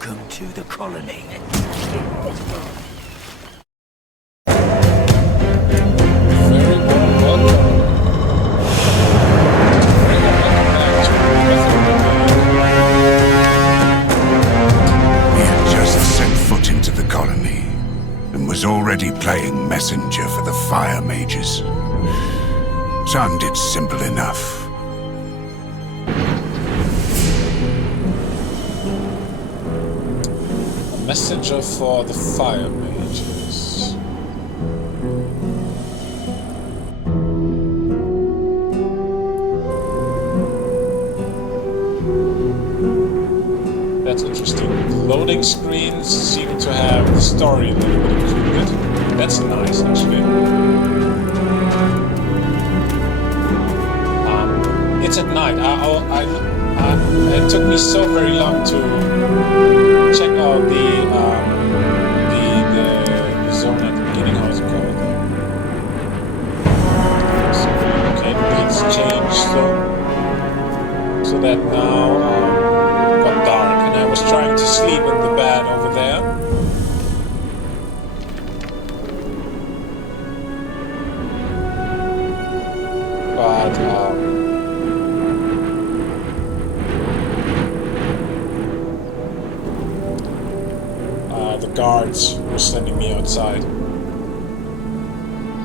Welcome to the colony. Very warm welcome. He had just set foot into the colony and was already playing messenger for the fire mages. Sounded simple enough. Messenger for the fire mages. That's interesting. Loading screens seem to have the story a little bit included. That's nice, actually. It's at night. It took me so very long to check out the zone at the beginning. How's it called? So, okay, it's changed so that now got dark, and I was trying to sleep in the bed over there. But the guards were sending me outside,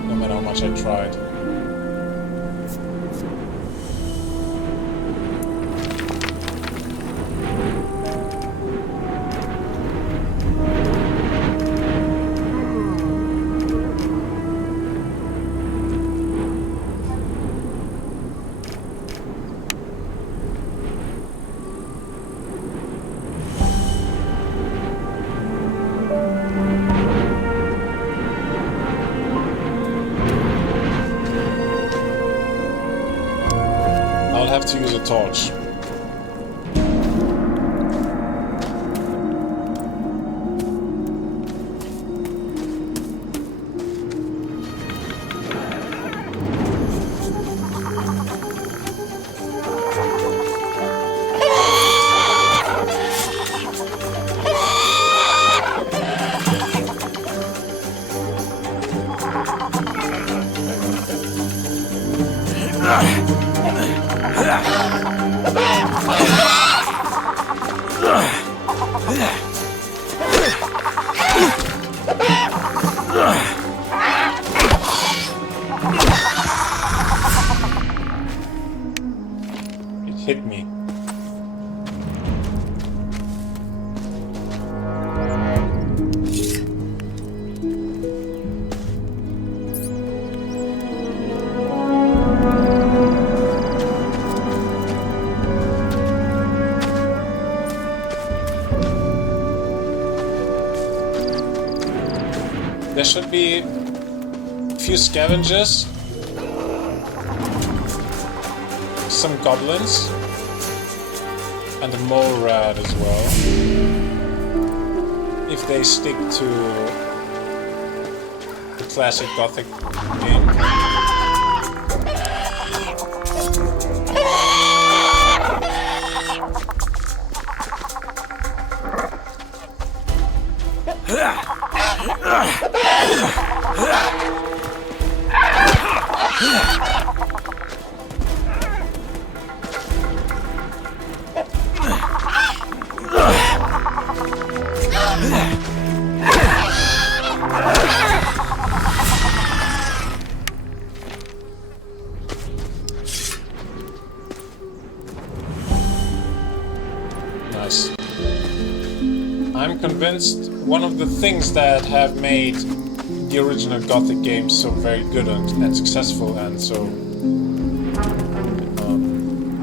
no matter how much I tried. I'll have to use a torch. It hit me. There should be a few scavengers, some goblins, and a mole rat as well, if they stick to the classic Gothic game. Nice. I'm convinced one of the things that have made the original Gothic games so very good and successful and so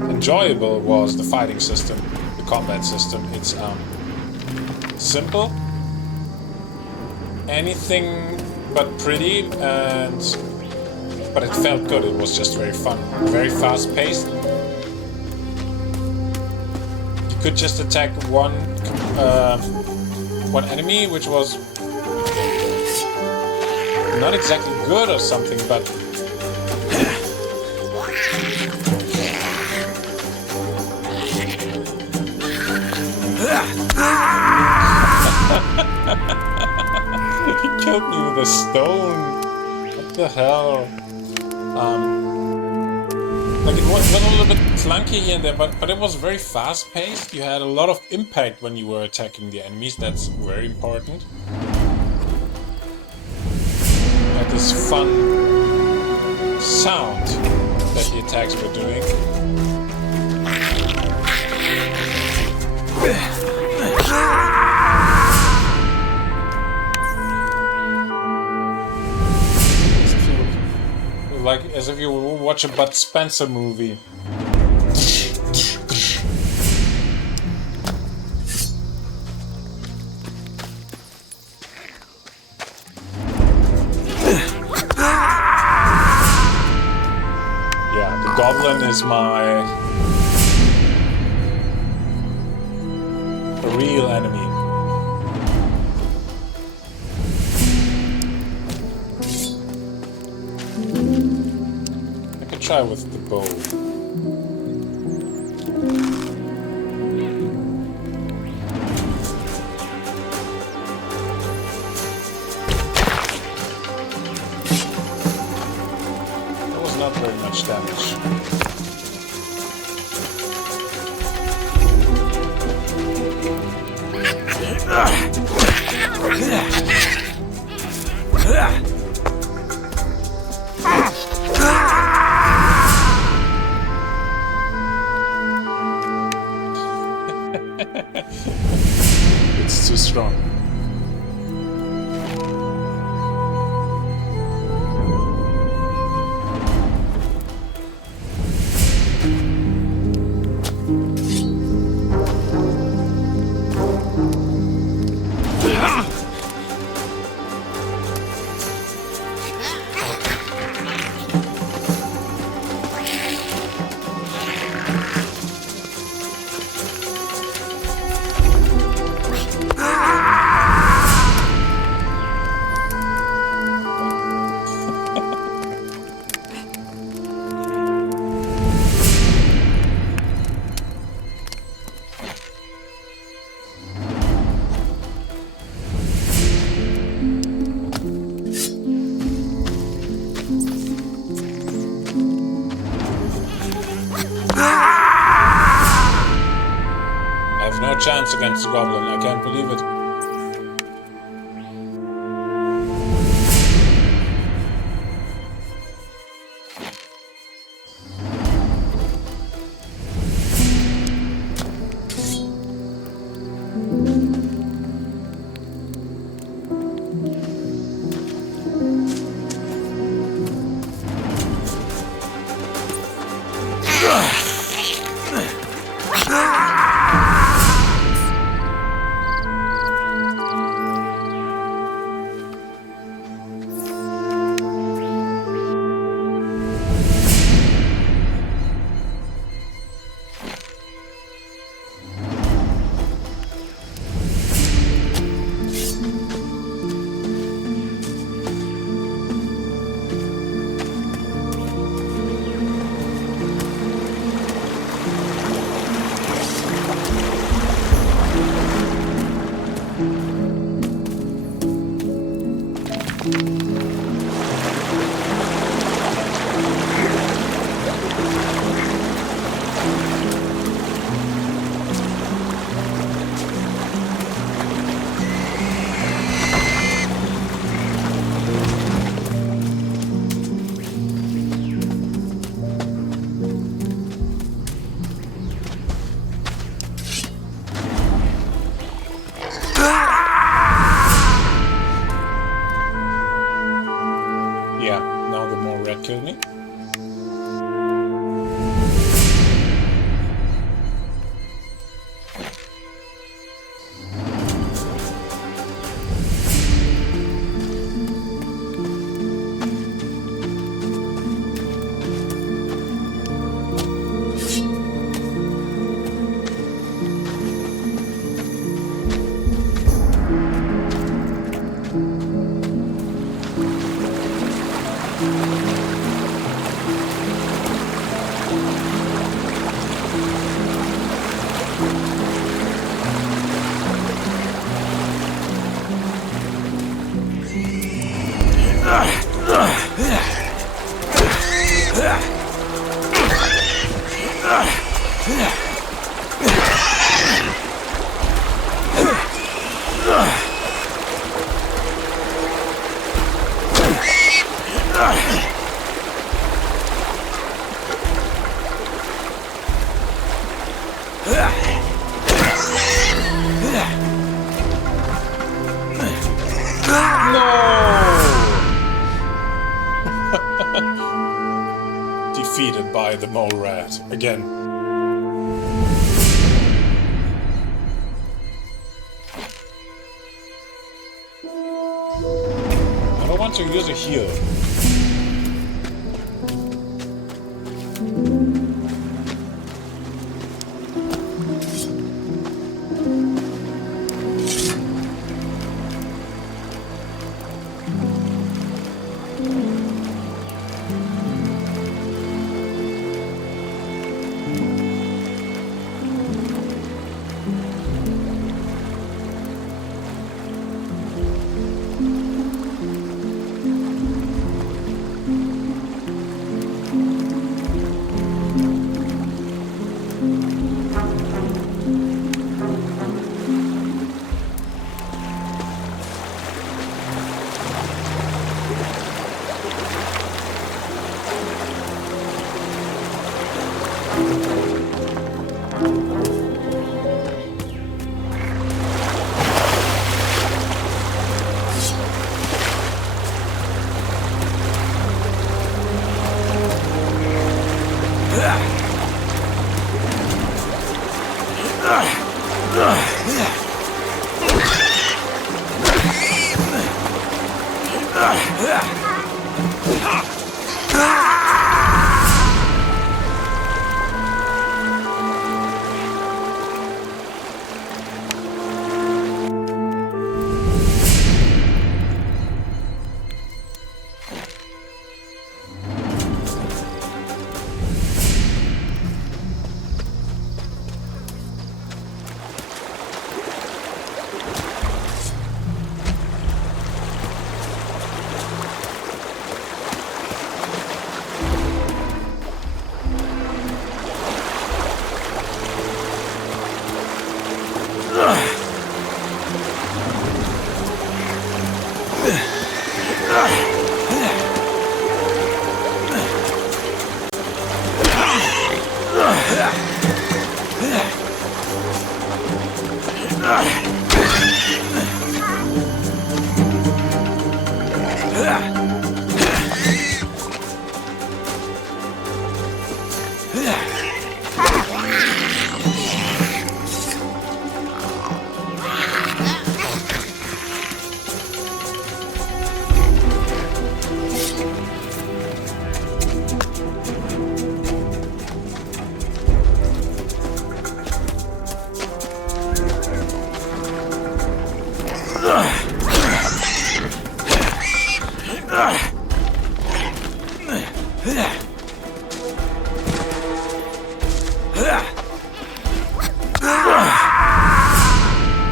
enjoyable was the fighting system, the combat system. It's simple, anything but pretty, but it felt good. It was just very fun, very fast paced. You could just attack one enemy, which was not exactly good or something, but the stone. What the hell? Like it was a little bit clunky here and there, but it was very fast-paced. You had a lot of impact when you were attacking the enemies. That's very important. You had this fun sound that the attacks were doing. Like as if you watch a Bud Spencer movie. Yeah, the Goblin is my real enemy. Try with the bow. That was not very much damage. It's too strong. Chance against the Goblin, I can't believe it. defeated by the mole rat again. I don't want to use a heal.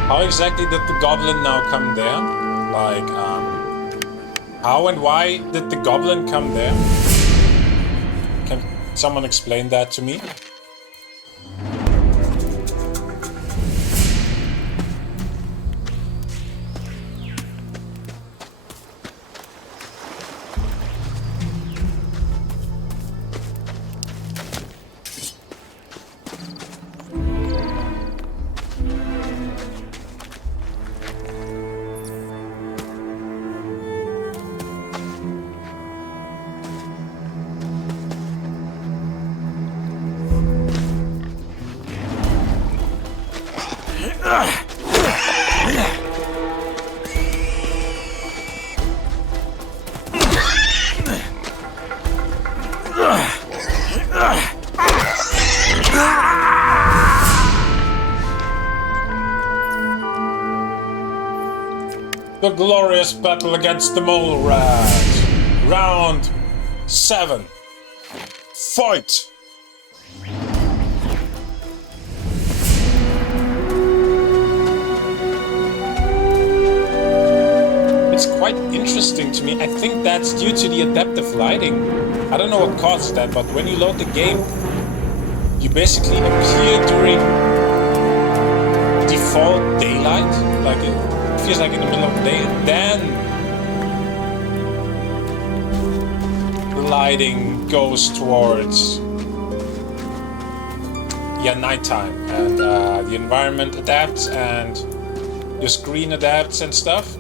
How exactly did the goblin now come there? Like, how and why did the goblin come there? Can someone explain that to me? The glorious battle against the mole rat. Round 7. Fight! It's quite interesting to me. I think that's due to the adaptive lighting. I don't know what causes that, but when you load the game, you basically appear during default daylight, like it feels like in the middle of the day. Then the lighting goes towards nighttime, and the environment adapts and your screen adapts and stuff.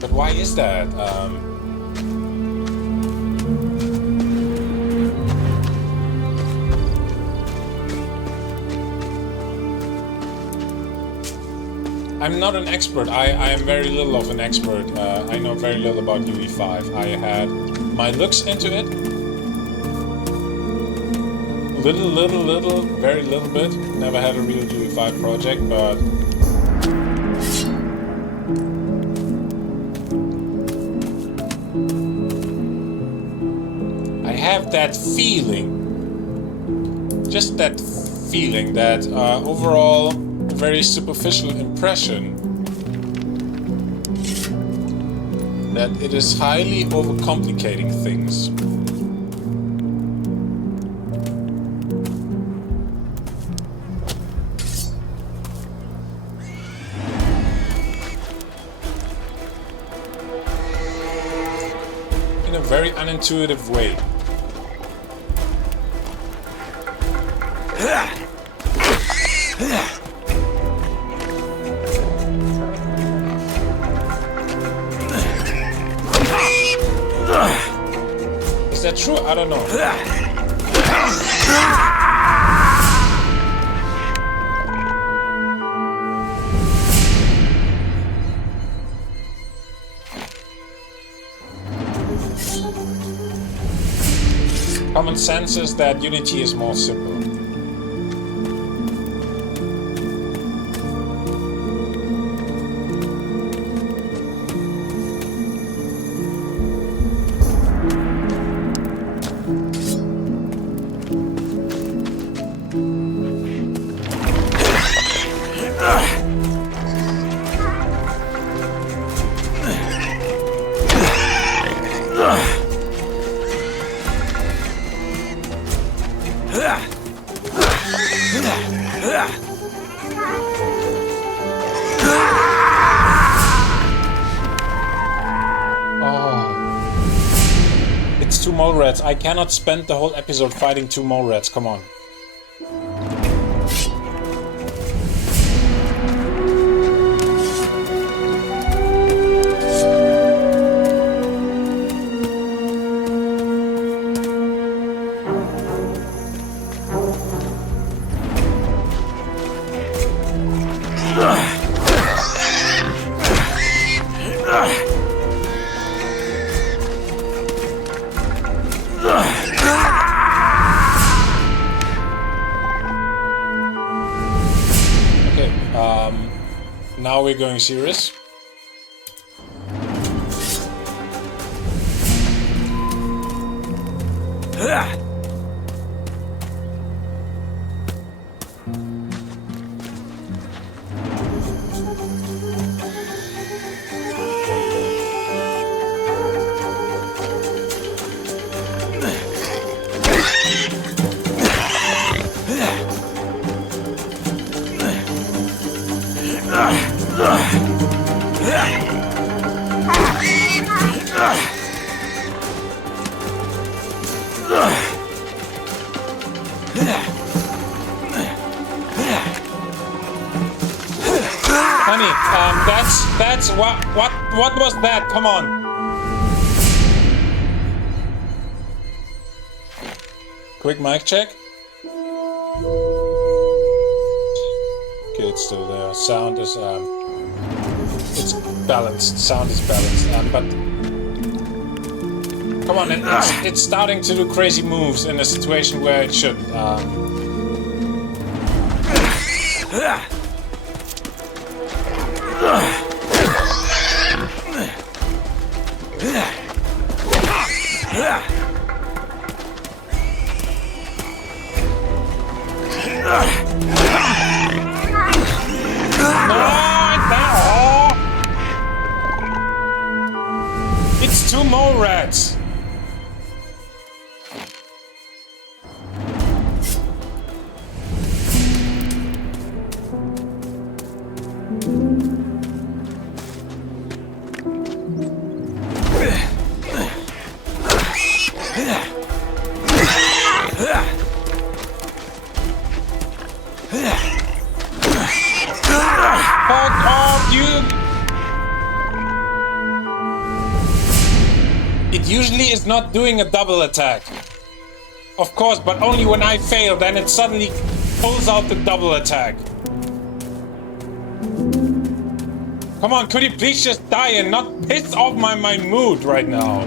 But why is that? I'm not an expert. I am very little of an expert. I know very little about UE5. I had my looks into it. Little, very little bit. Never had a real UE5 project, but I have that feeling, just that feeling that overall a very superficial impression that it is highly overcomplicating things. In a very unintuitive way. Is that true? I don't know. Common sense is that Unity is more simple. It's 2 mole rats. I cannot spend the whole episode fighting 2 mole rats. Come on. Now we're going serious. Honey, that's what was that? Come on. Quick mic check. Okay, it's still there. Sound is it's balanced. Sound is balanced. But come on, it's starting to do crazy moves in a situation where it shouldn't. It's 2 mole rats. Fuck off, you! It usually is not doing a double attack. Of course, but only when I fail, then it suddenly pulls out the double attack. Come on, could you please just die and not piss off my mood right now?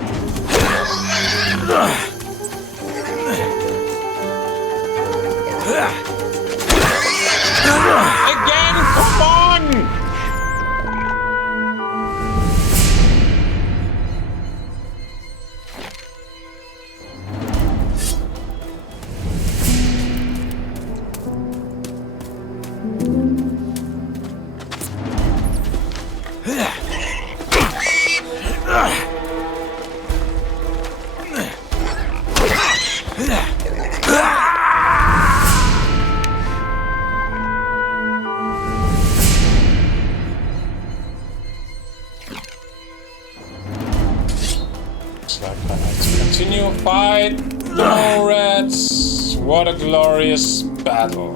Again, come on! Continue fight, no rats. What a glorious battle.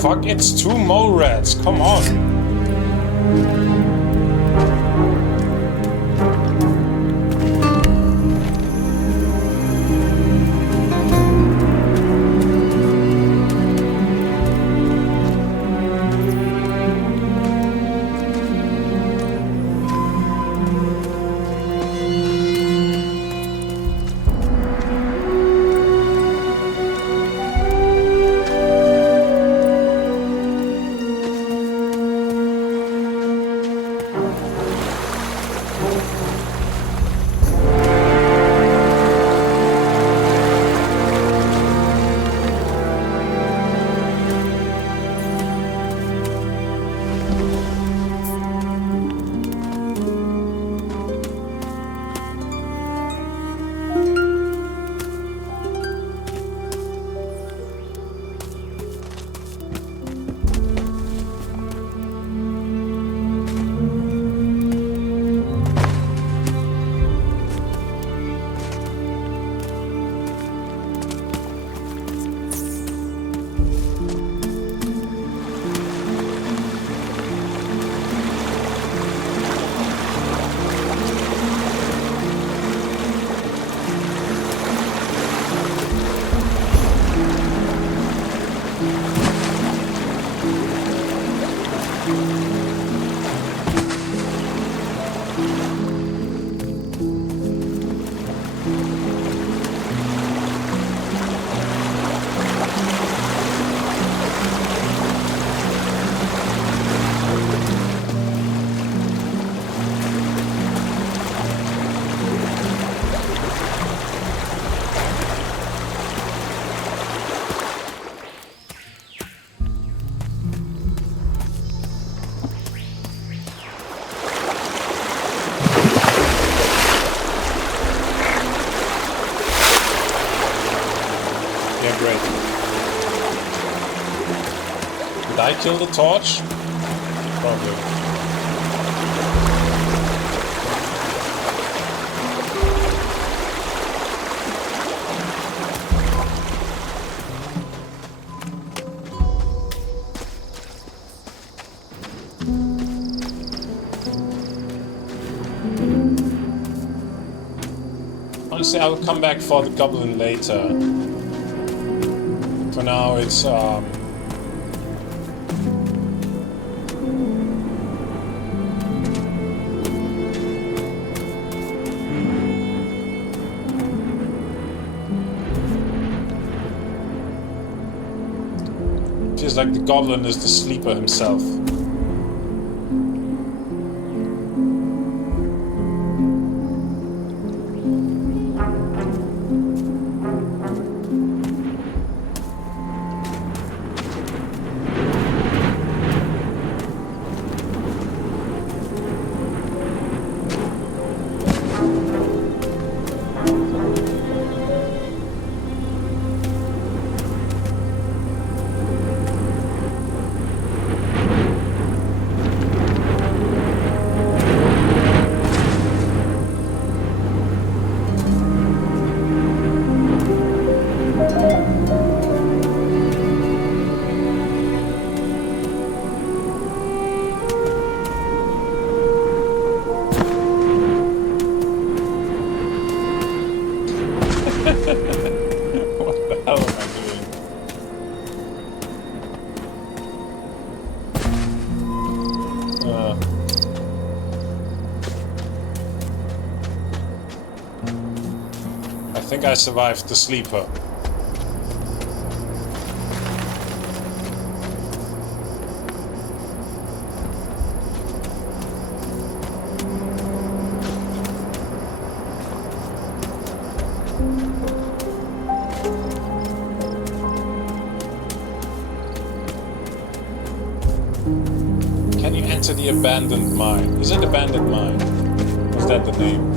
Fuck, it's 2 mole rats, come on. Did I kill the torch? Probably. Honestly, I will come back for the Goblin later. For now, it's feels like the Goblin is the sleeper himself. What the hell am I doing? I think I survived the sleeper. Can you enter the abandoned mine? Is it abandoned mine? Was that the name?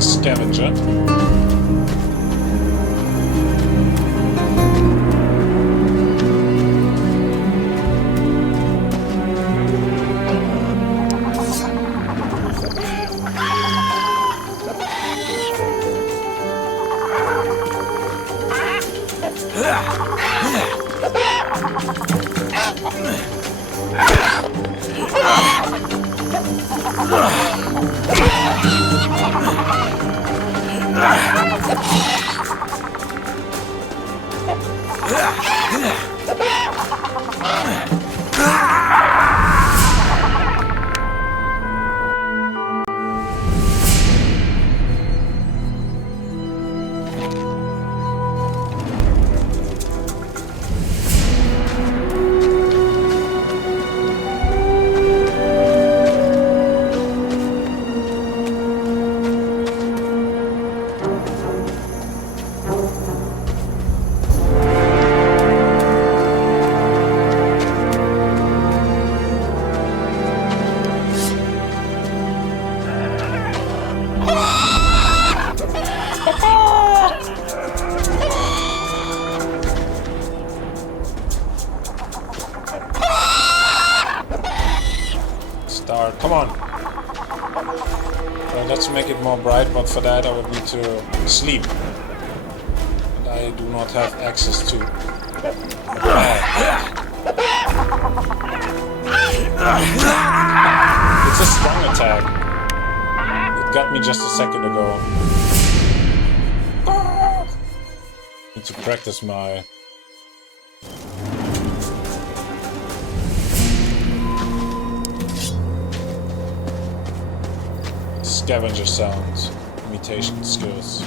Scavenger. Come on. Let's make it more bright, but for that I would need to sleep. And I do not have access to. It's a strong attack. got me just a second ago. Need to practice my scavenger sounds, imitation skills.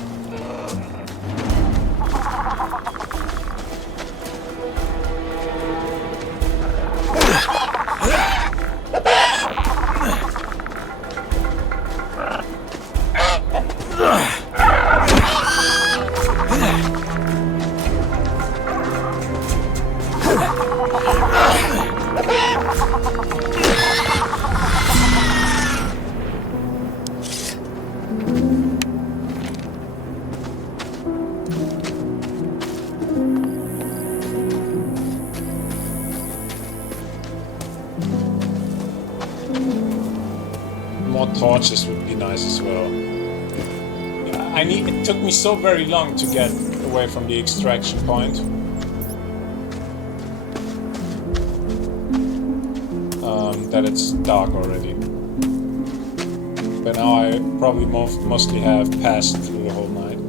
Torches would be nice as well. It took me so very long to get away from the extraction point. That it's dark already. But now I probably mostly have passed through the whole night.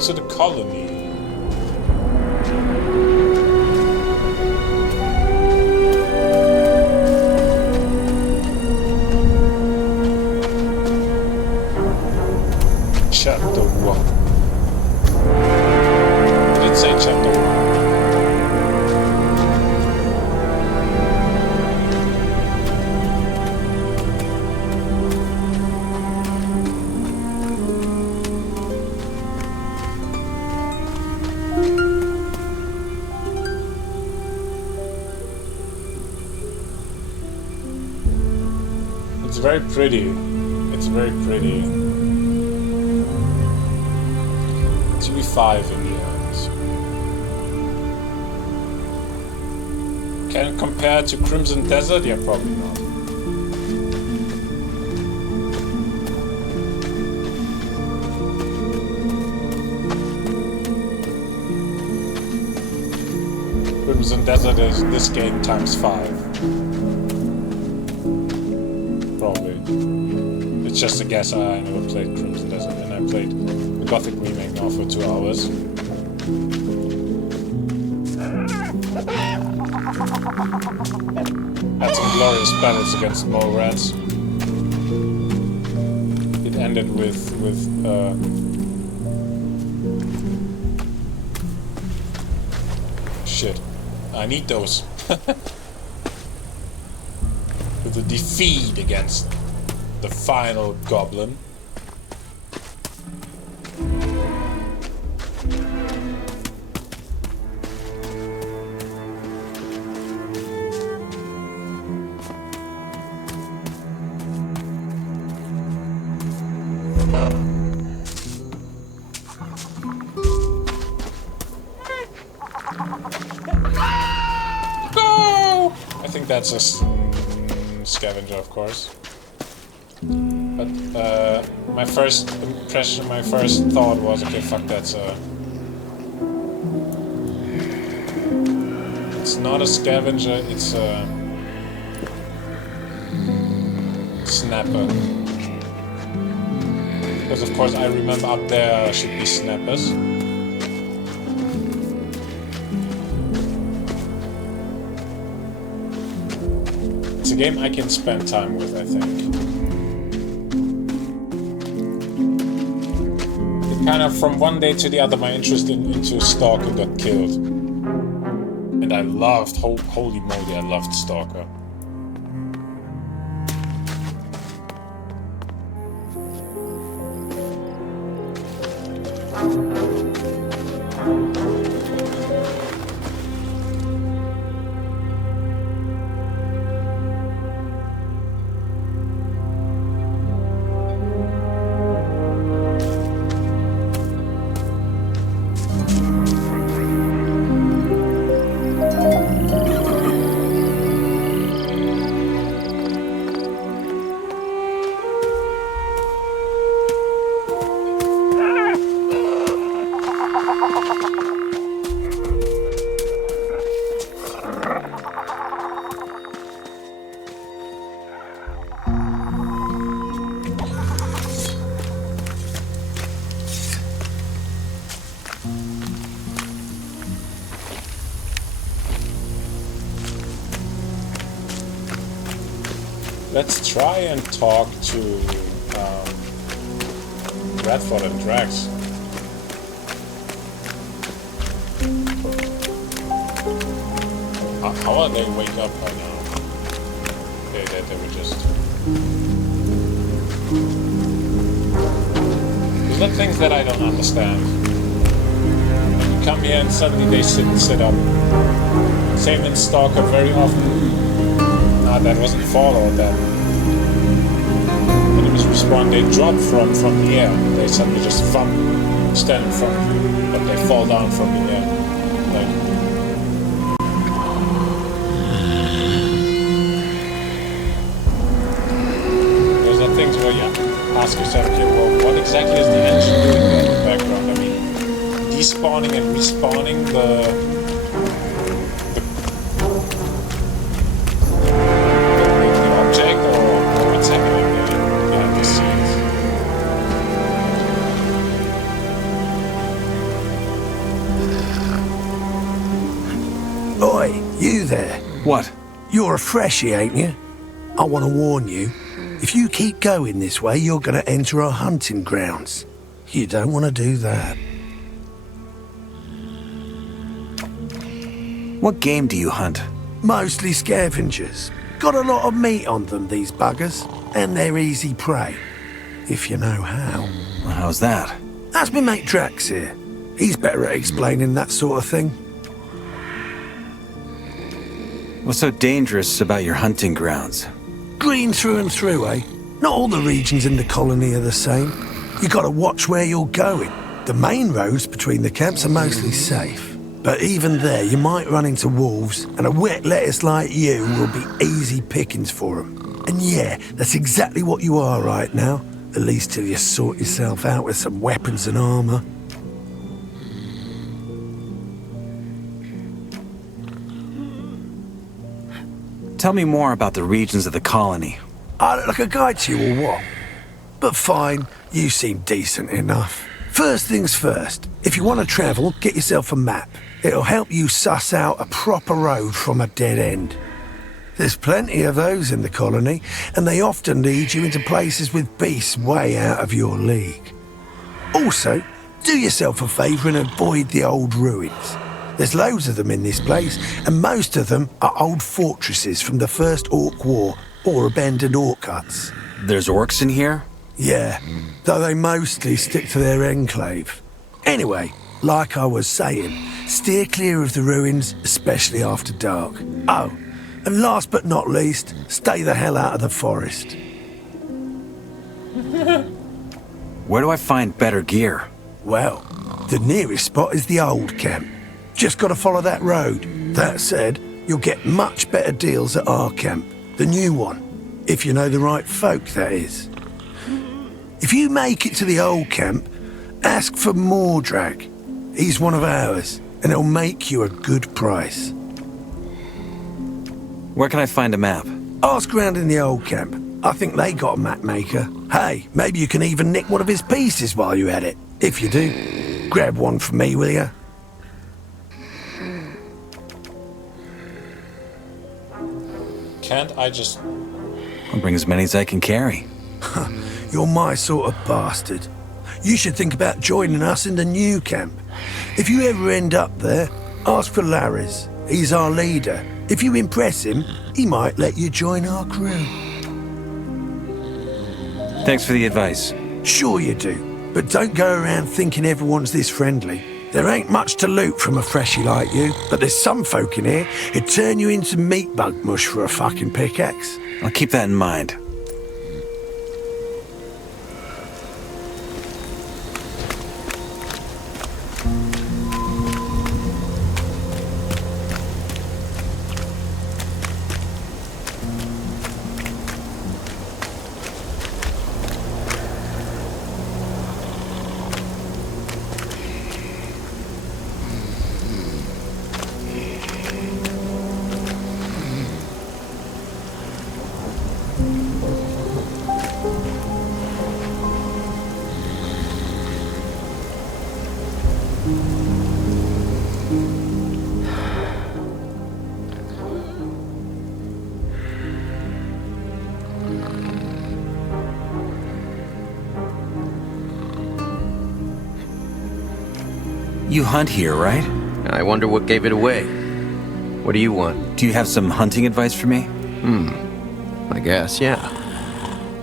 To the colony. Chapter 1. Did it say chapter 1? It's very pretty. It's very pretty. 2v5 in the end. Can it compare to Crimson Desert? Yeah, probably not. Crimson Desert is this game times 5. It's just a guess. I never played Crimson Desert, and I played the Gothic Remake now for 2 hours. Had some glorious battles against mole rats. It ended with shit. I need those. With a defeat against the final goblin. No! I think that's a scavenger, of course. But my first impression, my first thought was, okay, fuck, that's a... It's not a scavenger, it's a... snapper. Because of course I remember up there should be snappers. It's a game I can spend time with, I think. It kind of, from one day to the other, my interest into Stalker got killed. And I loved, holy moly, I loved Stalker. Let's try and talk to Radford and Drax. How are they wake up by now? Okay, they were just... These are things that I don't understand. You come here and suddenly they sit up. Same in Stalker very often. That wasn't fall or that. When it was respawn, they drop from the air. They suddenly just stand in front of you, but they fall down from the air. Like, those are things where you ask yourself, okay, well, what exactly is the engine doing there in the background? I mean, despawning and respawning the You there? What? You're a freshie, ain't you? I want to warn you. If you keep going this way, you're going to enter our hunting grounds. You don't want to do that. What game do you hunt? Mostly scavengers. Got a lot of meat on them, these buggers. And they're easy prey. If you know how. How's that? That's me mate Drax here. He's better at explaining that sort of thing. What's so dangerous about your hunting grounds? Green through and through, eh? Not all the regions in the colony are the same. You gotta watch where you're going. The main roads between the camps are mostly safe. But even there, you might run into wolves, and a wet lettuce like you will be easy pickings for them. And yeah, that's exactly what you are right now. At least till you sort yourself out with some weapons and armor. Tell me more about the regions of the colony. I look like a guide to you or what? But fine, you seem decent enough. First things first, if you want to travel, get yourself a map. It'll help you suss out a proper road from a dead end. There's plenty of those in the colony, and they often lead you into places with beasts way out of your league. Also, do yourself a favour and avoid the old ruins. There's loads of them in this place, and most of them are old fortresses from the First Orc War or abandoned orc huts. There's orcs in here? Yeah, though they mostly stick to their enclave. Anyway, like I was saying, steer clear of the ruins, especially after dark. Oh, and last but not least, stay the hell out of the forest. Where do I find better gear? Well, the nearest spot is the old camp. Just gotta follow that road. That said, you'll get much better deals at our camp, the new one. If you know the right folk, that is. If you make it to the old camp, ask for 𝔸𝕟𝕟𝕟𝕒. He's one of ours, and he'll make you a good price. Where can I find a map? Ask around in the old camp. I think they got a map maker. Hey, maybe you can even nick one of his pieces while you're at it. If you do, grab one from me, will ya? Can't I just... I'll bring as many as I can carry. You're my sort of bastard. You should think about joining us in the new camp. If you ever end up there, ask for Larry's. He's our leader. If you impress him, he might let you join our crew. Thanks for the advice. Sure you do, but don't go around thinking everyone's this friendly. There ain't much to loot from a freshie like you, but there's some folk in here who'd turn you into meat bug mush for a fucking pickaxe. I'll keep that in mind. You hunt here, right? I wonder what gave it away. What do you want? Do you have some hunting advice for me? I guess, yeah.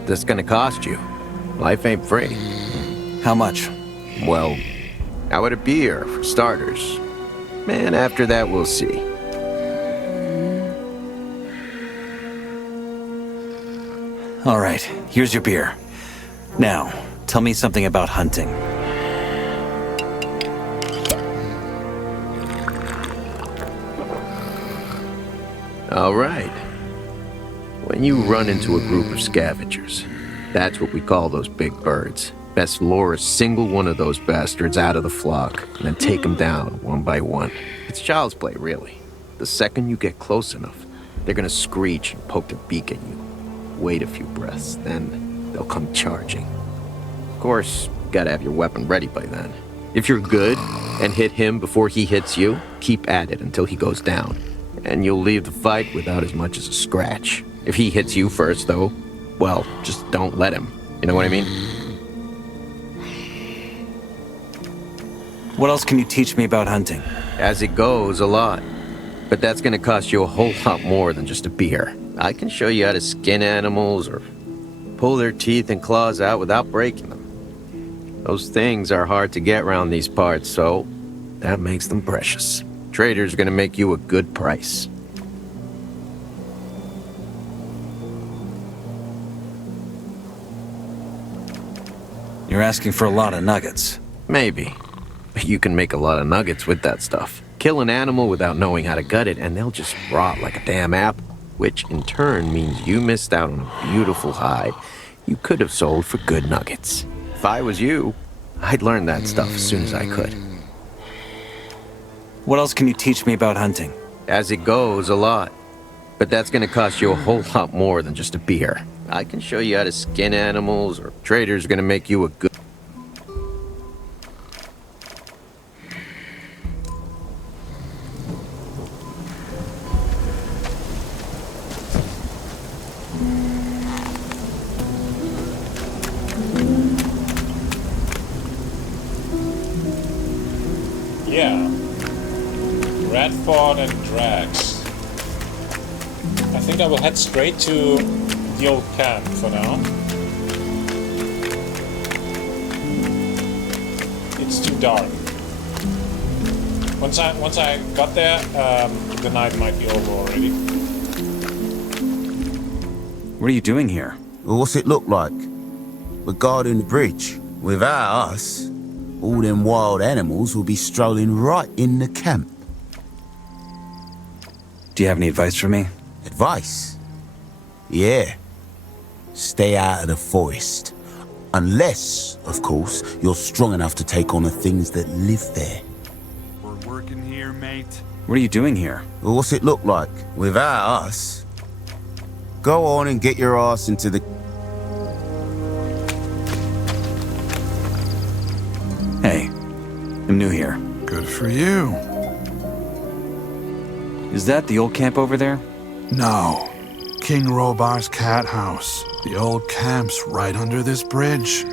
This gonna cost you. Life ain't free. How much? Well, how would it be here, for starters? Man, after that, we'll see. All right, here's your beer. Now, tell me something about hunting. All right. When you run into a group of scavengers, that's what we call those big birds. Best lure a single one of those bastards out of the flock, and then take them down one by one. It's child's play, really. The second you get close enough, they're gonna screech and poke their beak at you. Wait a few breaths, then they'll come charging. Of course, you gotta have your weapon ready by then. If you're good and hit him before he hits you, keep at it until he goes down. And you'll leave the fight without as much as a scratch. If he hits you first, though, well, just don't let him. You know what I mean? What else can you teach me about hunting? As it goes, a lot. But that's gonna cost you a whole lot more than just a beer. I can show you how to skin animals or pull their teeth and claws out without breaking them. Those things are hard to get around these parts, so that makes them precious. Trader's gonna make you a good price. You're asking for a lot of nuggets. Maybe. But you can make a lot of nuggets with that stuff. Kill an animal without knowing how to gut it, and they'll just rot like a damn apple, which in turn means you missed out on a beautiful hide you could have sold for good nuggets. If I was you, I'd learn that stuff as soon as I could. What else can you teach me about hunting? As it goes, a lot. But that's gonna cost you a whole lot more than just a beer. I can show you how to skin animals, or trader's gonna make you a good... Yeah. Radford and Drax. I think I will head straight to the old camp for now. It's too dark. Once I got there, the night might be over already. What are you doing here? Well, what's it look like? We're guarding the bridge. Without us, all them wild animals will be strolling right in the camp. Do you have any advice for me? Advice? Yeah. Stay out of the forest. Unless, of course, you're strong enough to take on the things that live there. We're working here, mate. What are you doing here? Well, what's it look like? Without us? Go on and get your ass into the... Hey, I'm new here. Good for you. Is that the old camp over there? No. King Robar's cat house. The old camp's right under this bridge.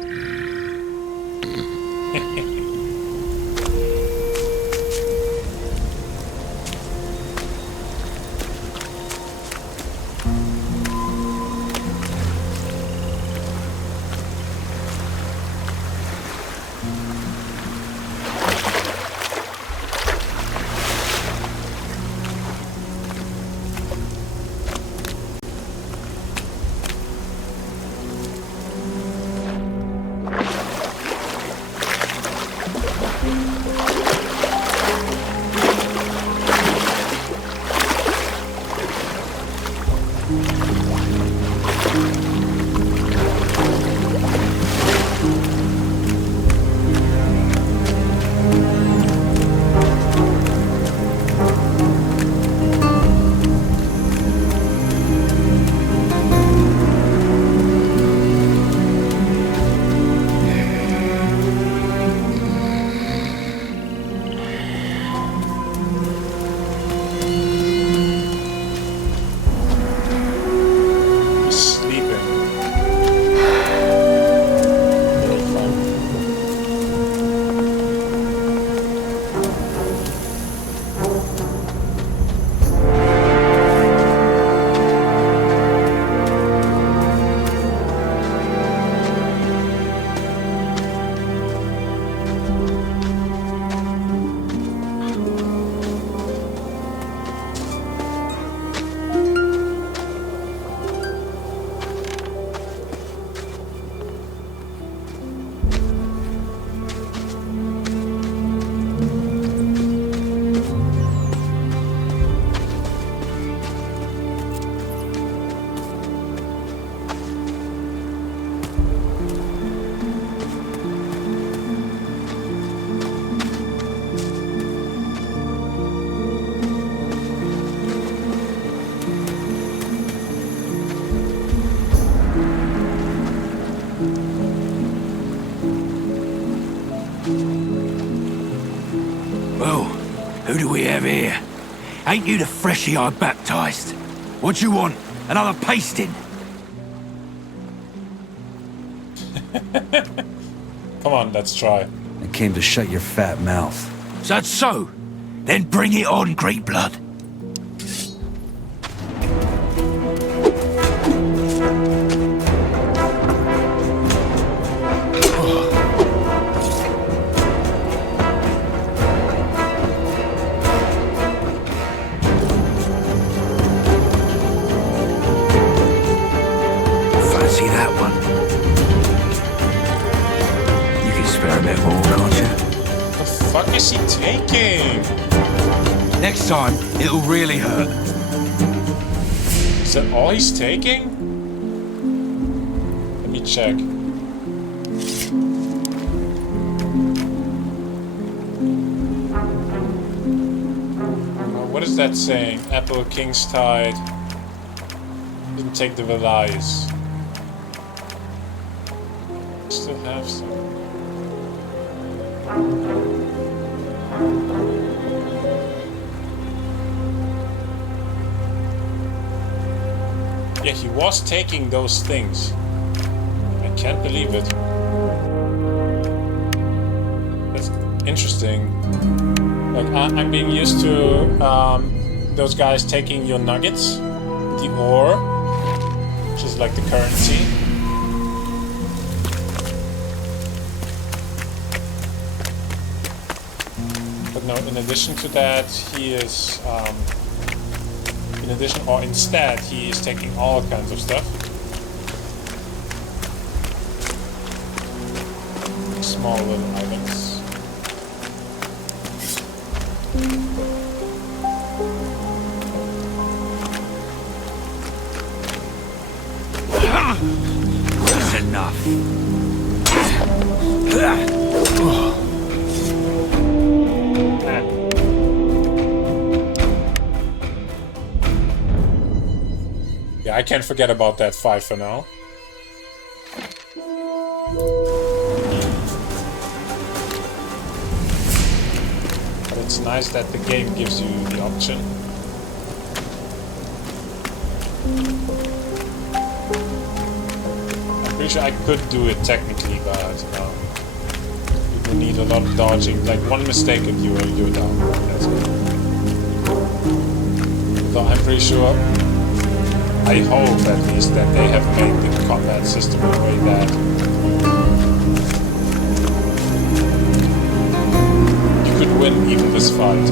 Who do we have here? Ain't you the freshie I baptized? What you want? Another pasting? Come on, let's try. I came to shut your fat mouth. Is that so? Then bring it on, Great Blood. Fancy that one. You can spare a bit more, can't you? The fuck is he taking? Next time, it'll really hurt. Is that all he's taking? Let me check. What is that saying? Apple King's Tide. Didn't take the Velias. Still have some. Yeah, he was taking those things. I can't believe it. That's interesting. Like, I'm being used to those guys taking your nuggets, the ore, which is like the currency. But no, in addition to that, he is, instead, he is taking all kinds of stuff. small little items. That's enough. Yeah, I can't forget about that 5 for now. But it's nice that the game gives you the option. I'm pretty sure I could do it technically, but you would need a lot of dodging. Like one mistake and you're down. That's it. So I'm pretty sure, I hope at least, that they have made the combat system in a way that you could win even this fight.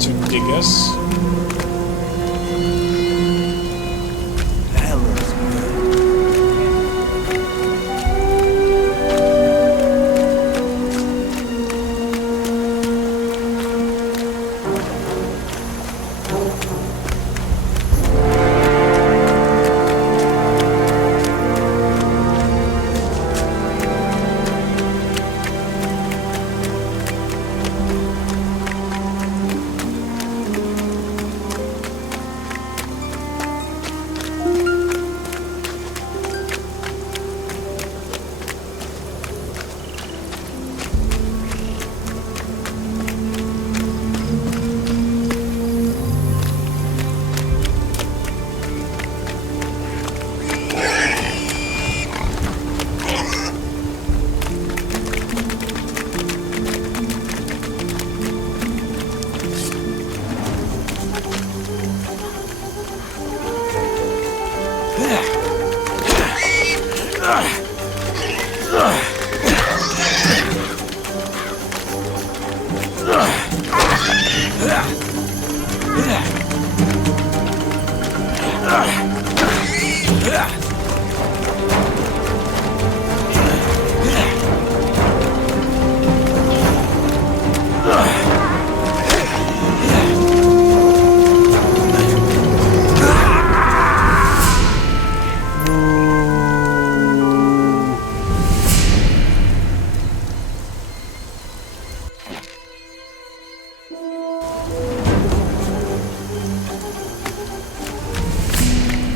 Two diggers.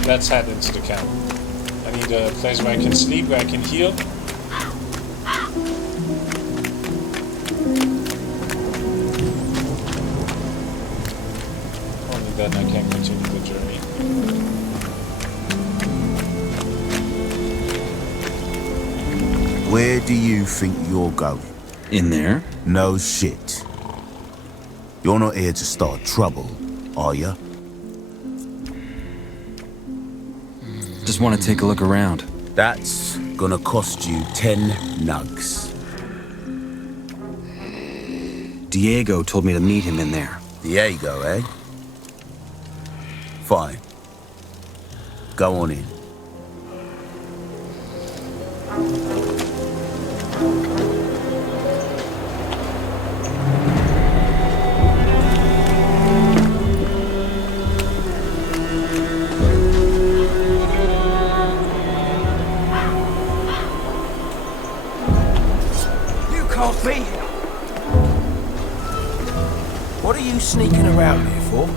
Let's head into the camp. I need a place where I can sleep, where I can heal. Only then I can continue the journey. Where do you think you're going? In there? No shit. You're not here to start trouble, are you? Just want to take a look around. That's gonna cost you 10 nugs. Diego told me to meet him in there. Diego, eh? Fine. Go on in. What are you sneaking around here for?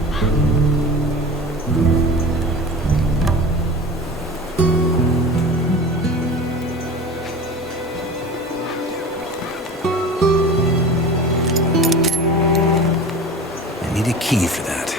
I need a key for that.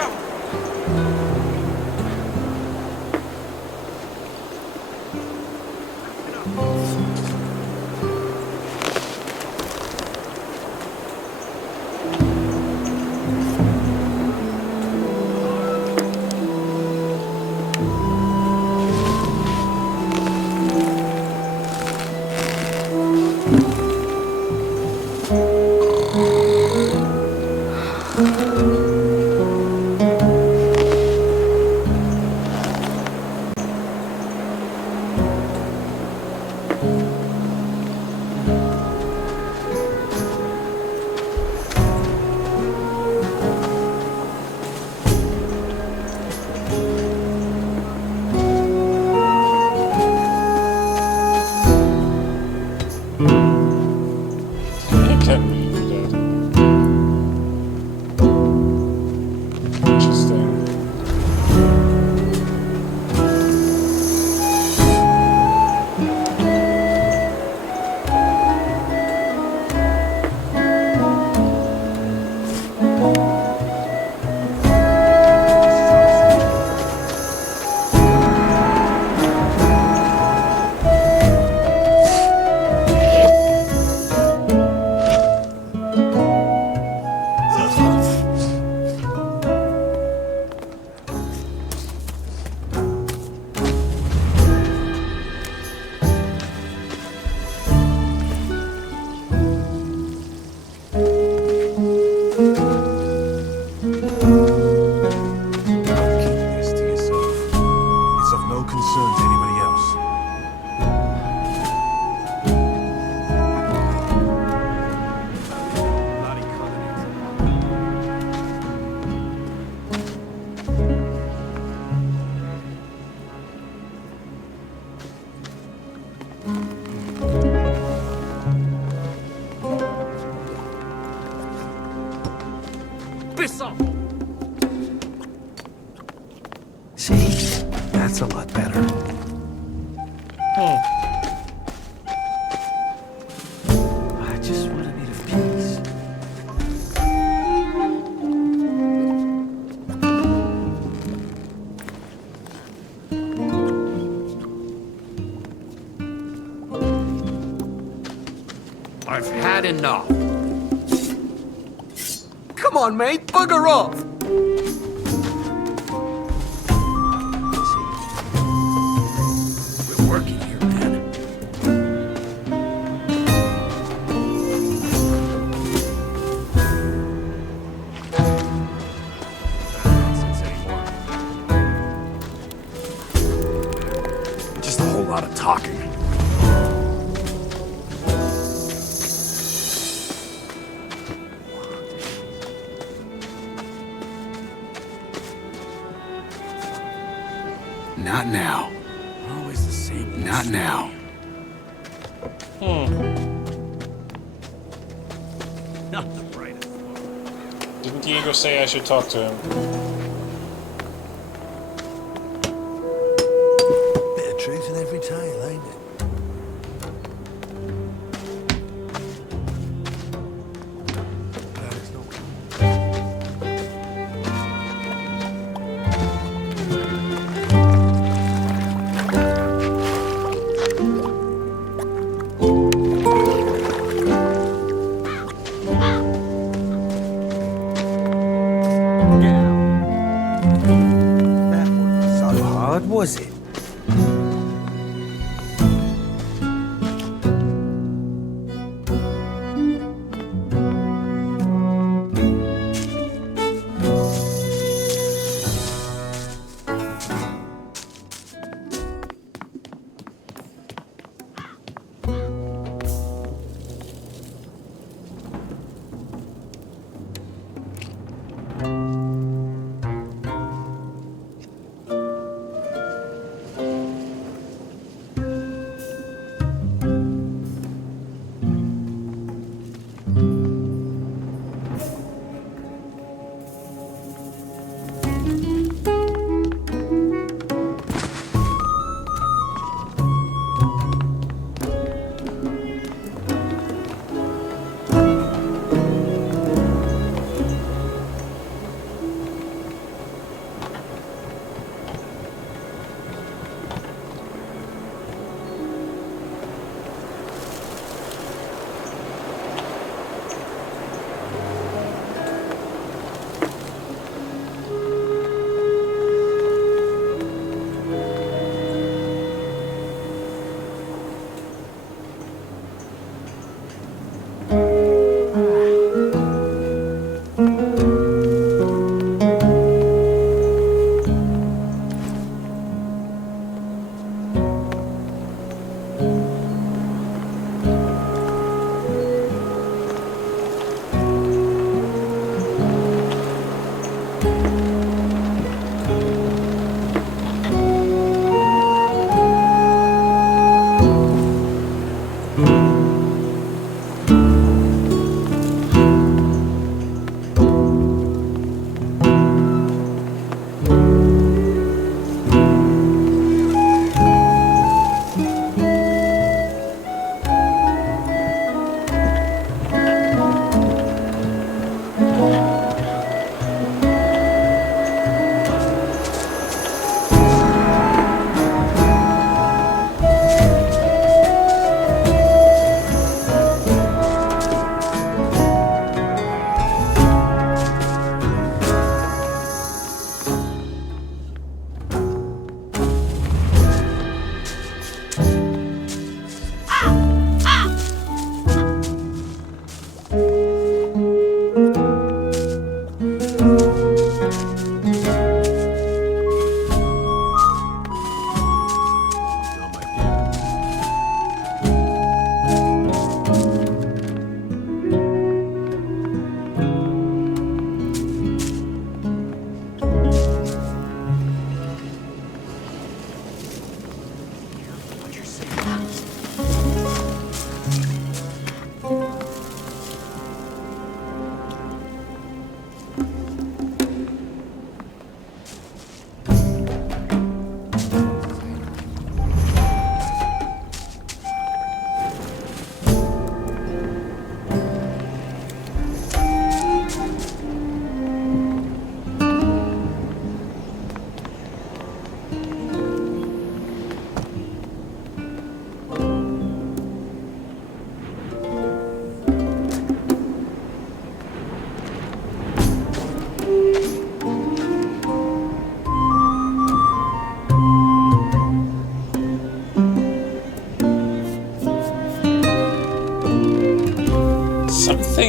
piss off! See? That's a lot better. I just want a bit of peace. I've had enough. Come on, mate, bugger off! We're working here, man. Nonsense anymore. Just a whole lot of talking. Not now. Always the same. Not now. Not the brightest. Didn't Diego say I should talk to him? Bit of truth in every tale, ain't it? Glad it's not. That wasn't so hard, was it?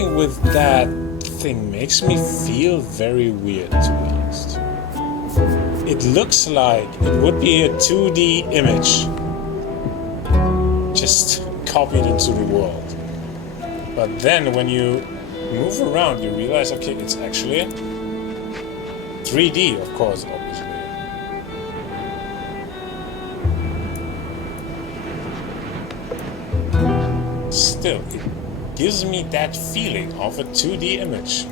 Something with that thing makes me feel very weird, to be honest. It looks like it would be a 2D image, just copied into the world. But then when you move around, you realize, okay, it's actually 3D, of course, obviously. Still, it gives me that feeling of a 2D image.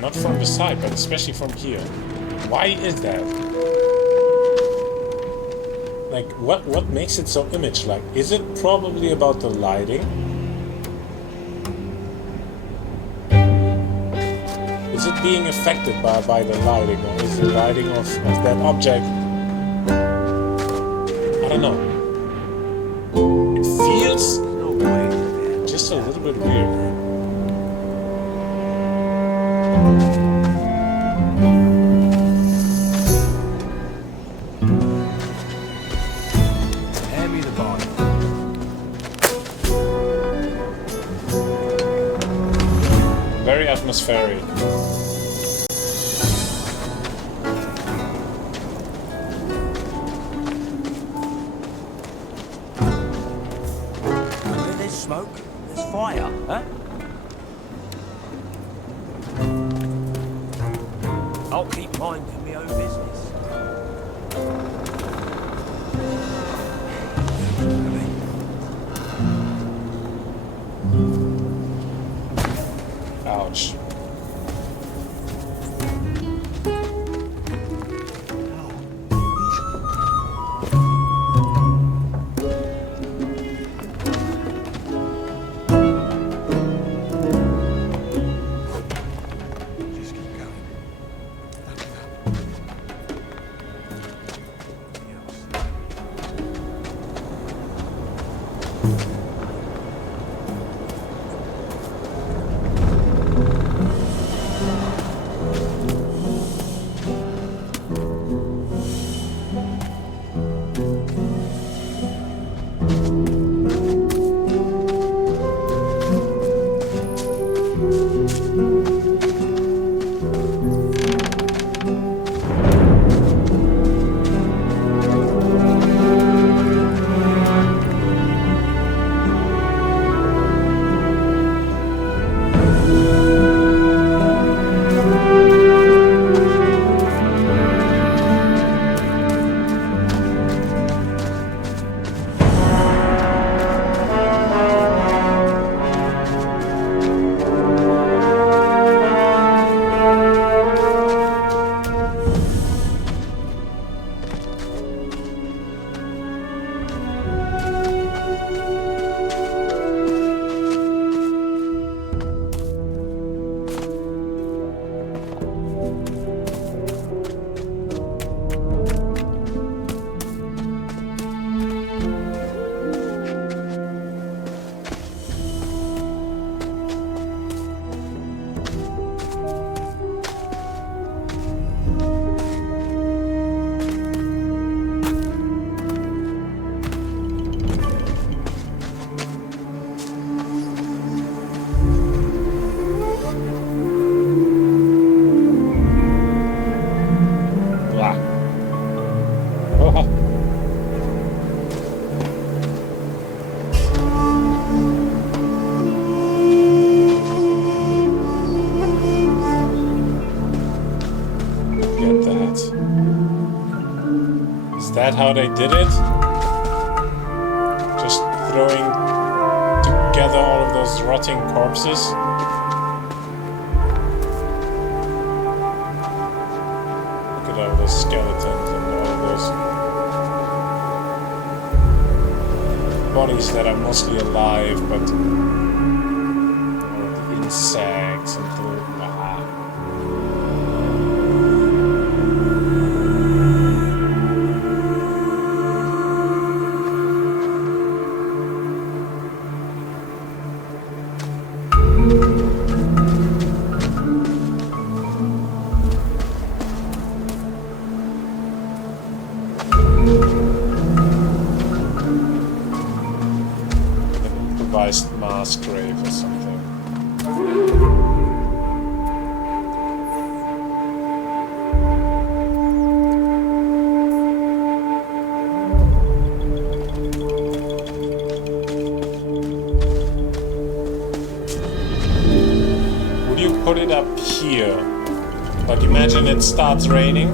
Not from the side, but especially from here. Why is that? Like, what makes it so image-like? Is it probably about the lighting? Is it being affected by the lighting, or is the lighting of that object? I don't know. It feels just a little bit weird. Hand me the bottle. Very atmospheric. Where there's smoke, there's fire, huh? I'll keep minding my own business. Ouch. that how they did it? Just throwing together all of those rotting corpses? Look at all those skeletons and all those bodies that are mostly alive, but all the insects and the mass grave or something. it up here. Like, imagine it starts raining.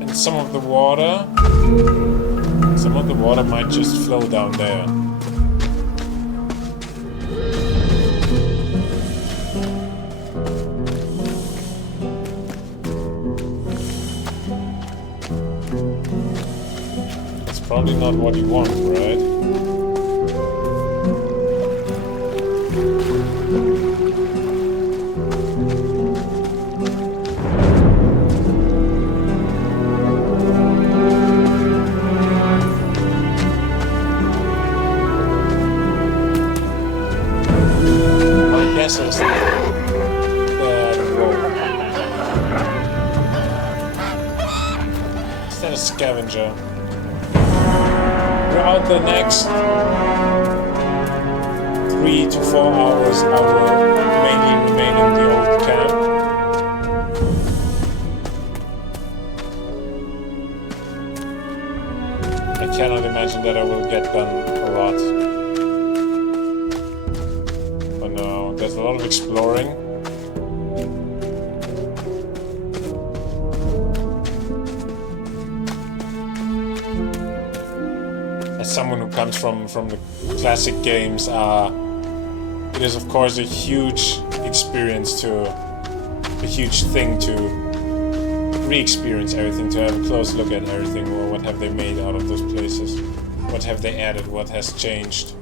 And some of the water might just flow down there. That's probably not what you want, right? Scavenger. Throughout the next 3 to 4 hours, I will mainly remain in the old camp. I cannot imagine that I will get done a lot. But no, there's a lot of exploring. Someone who comes from the classic games, it is of course a huge experience a huge thing to re-experience everything, to have a close look at everything. Well, what have they made out of those places? What have they added? What has changed?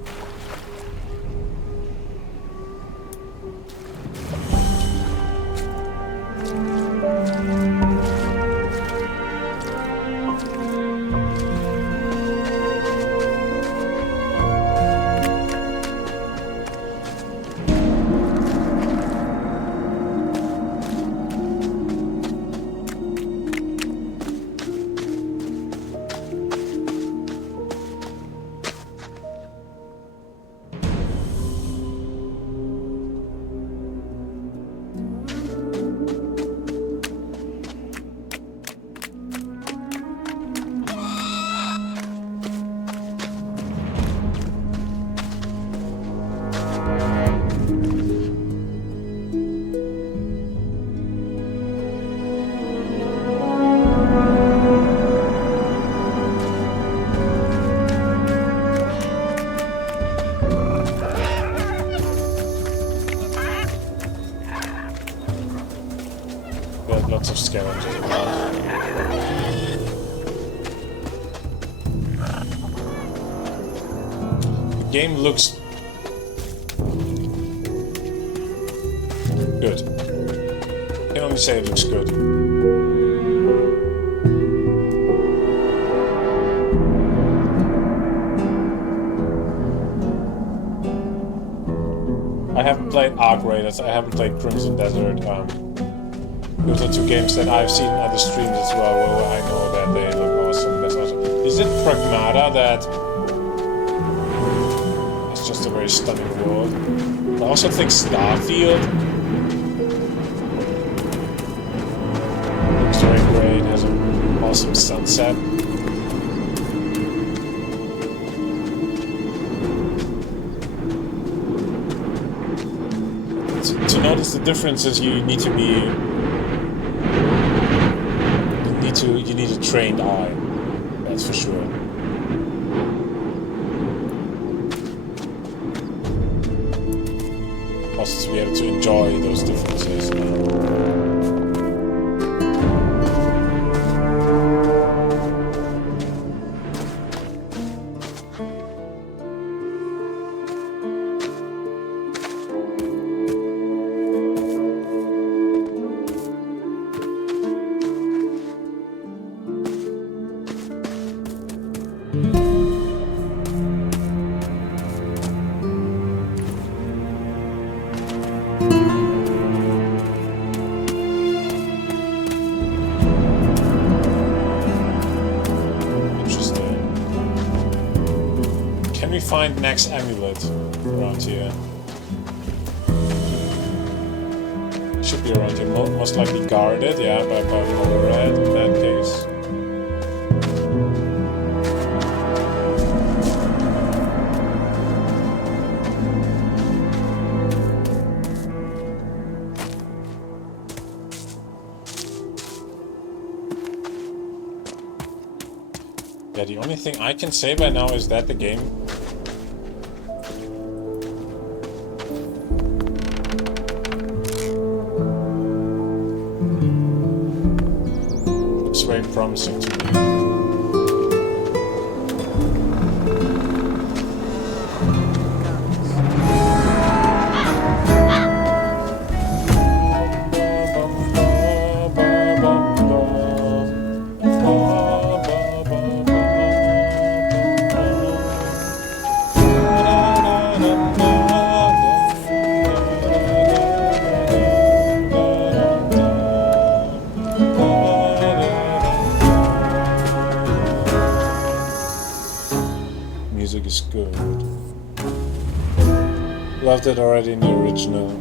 Lots of scavengers. The game looks good. I can only say it looks good. I haven't played Arc Raiders, I haven't played Crimson Desert. Those are two games that I've seen in other streams as well, where I know that they look awesome. That's awesome. Is it Pragmata that it's just a very stunning world? I also think Starfield looks very great, has an awesome sunset. To notice the differences, you need to be you need a trained eye, that's for sure. Also to be able to enjoy those differences. Find next amulet around here. Should be around here. Most likely guarded, yeah, by Motorhead in that case. Yeah, the only thing I can say by now is that the game looks very promising to me. Music is good. Loved it already in the original.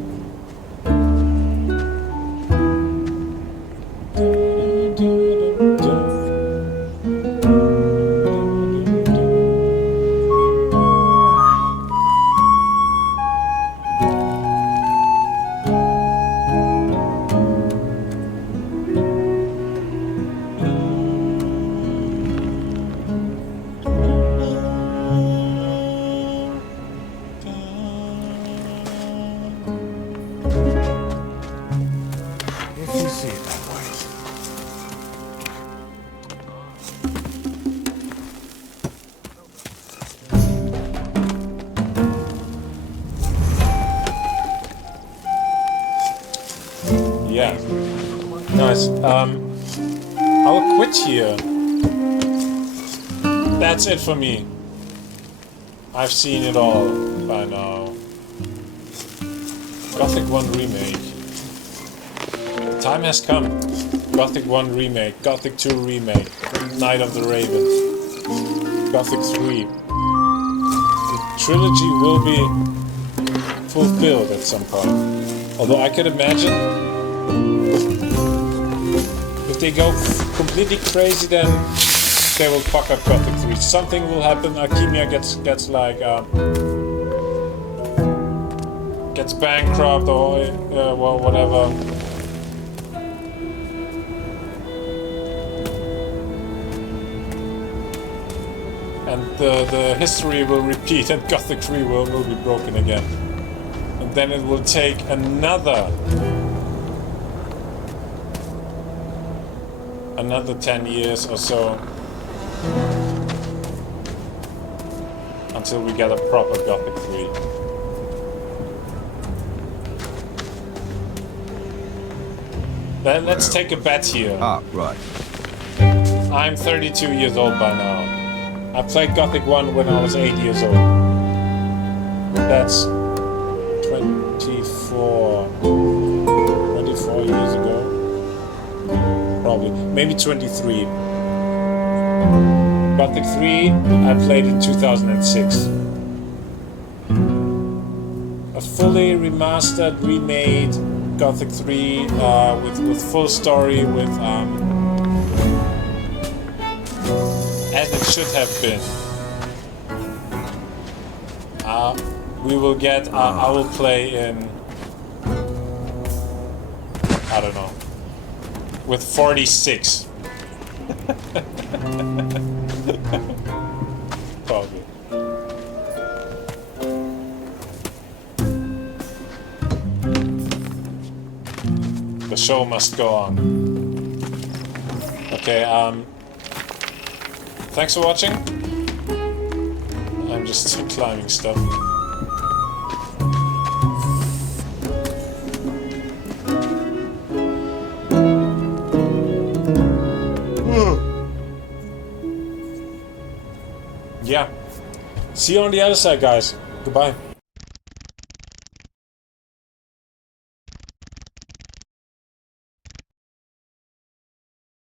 Yeah, nice. I'll quit here. That's it for me. I've seen it all by now. Gothic 1 Remake. The time has come. Gothic 1 Remake, Gothic 2 Remake, Night of the Raven, Gothic 3. The trilogy will be fulfilled at some point. Although I could imagine if they go completely crazy, then they will fuck up Gothic 3. Something will happen. Alchemia gets like gets bankrupt or well, whatever. And the history will repeat, and Gothic 3 will be broken again. And then it will take another 10 years or so until we get a proper Gothic 3. Then let's take a bet here. Ah, right. I'm 32 years old by now. I played Gothic 1 when I was 8 years old. That's 24 years ago. Probably. Maybe 23. Gothic 3, I played in 2006. A fully remastered, remade Gothic 3 with full story, with as it should have been. We will get. I will play in. I don't know. With 46. Probably. The show must go on. Okay, thanks for watching. I'm just climbing stuff. Yeah. See you on the other side, guys. Goodbye.